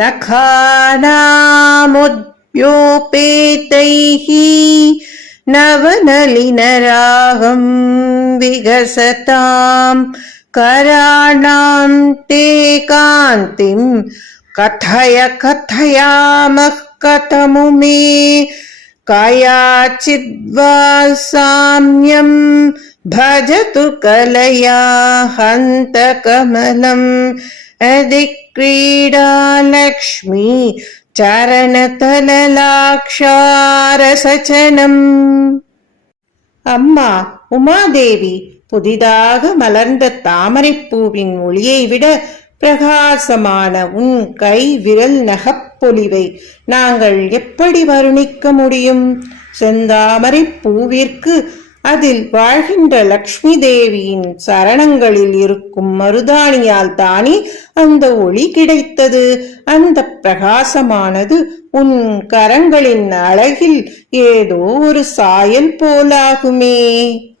नखानामुद्योपेतैः नवनलिनरागं विगसतां कराणां ते कान्तिं कथय कथयामः कथमु मे कयाचिद्वा साम्यं भजतु कलया हन्तकमलम् अधिक्रीडा लक्ष्मी சரணதலலாக்ஷாரசச்சனம். அம்மா உமாதேவி, புதிதாக மலர்ந்த தாமரைப்பூவின் ஒளியை விட பிரகாசமான உன் கை விரல் நகப்பொலிவை நாங்கள் எப்படி வர்ணிக்க முடியும்? செந்தாமரை பூவிற்கு அதில் வாழ்கின்ற லக்ஷ்மி தேவியின் சரணங்களில் இருக்கும் மருதாணியால் தானே அந்த ஒளி கிடைத்தது. அந்த பிரகாசமானது உன் கரங்களின் அழகில் ஏதோ ஒரு சாயல் போலாகுமே.